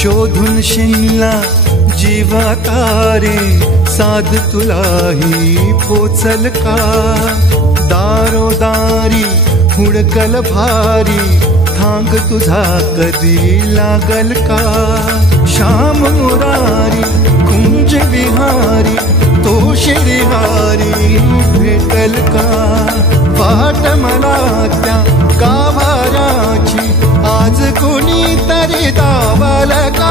शोधून शिनला जीवातारे साध तुलाही पोचल का दारोदारी हुडकल भारी थांग तुझा कधी लागल का श्याम मुरारी कुंज विहारी तो श्रीहारी भेटल का वाट मला त्या गाभाराची आज कोणी तरी दावल का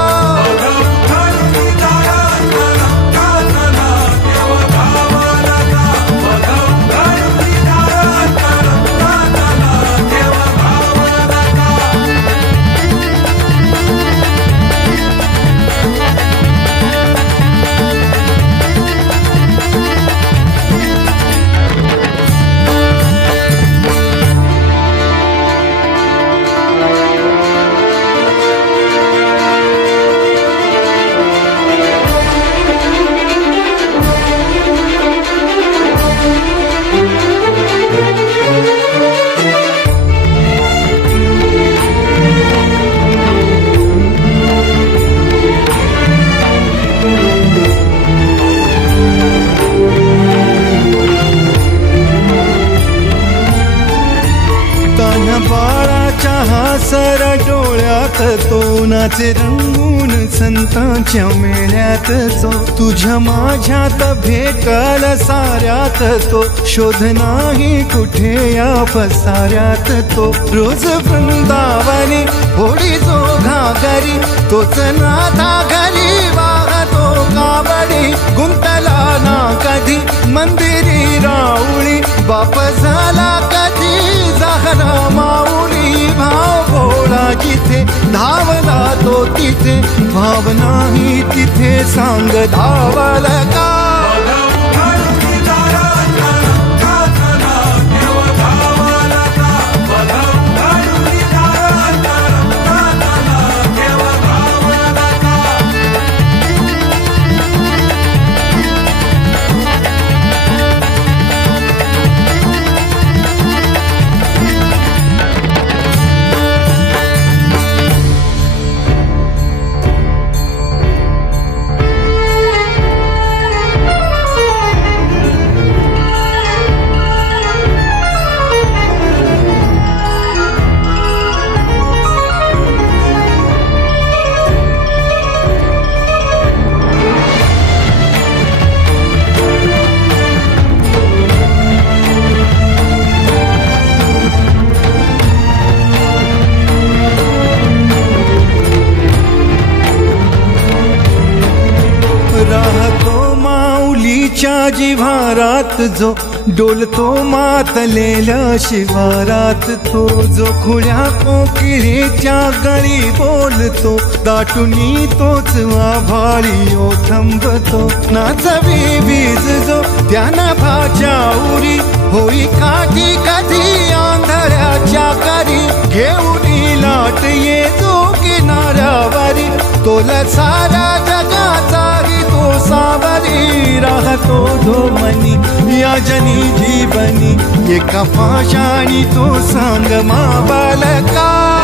सर डोळ्यात तो नाचे रंगून संतांच्या मेळ्यात जो तुझ्या माझ्यात भेटल साऱ्यात तो शोध नाही कुठे या पसाऱ्यात तो रोज वृंदावनी होडी जो घागरी तोच नाथा घरी वाहतो कावडी गुंतला ना कधी मंदिरी राऊळी बाप झाला कधी जाहरा माऊली भाव भोळा जिथे धावला तो तिथे भाव नाही तिथे सांग धावल का जिव्हारात जो डोलतो मातलेल्या शिवारात तो जो खुळ्या कोकिळेच्या गळी बोलतो दाटुनी तोच आभाळी ओ थांबतो नाचवी बीज जो त्यानं भाच्या उरी होई काठी कधी आंधळ्याच्या करी घेऊन लाट येतो किनाऱ्यावरी तोला सारा जगाचाही तो सावरी राहतो धोमनी या जनी जीवनी एका पाशाणी तो सांग मा बालका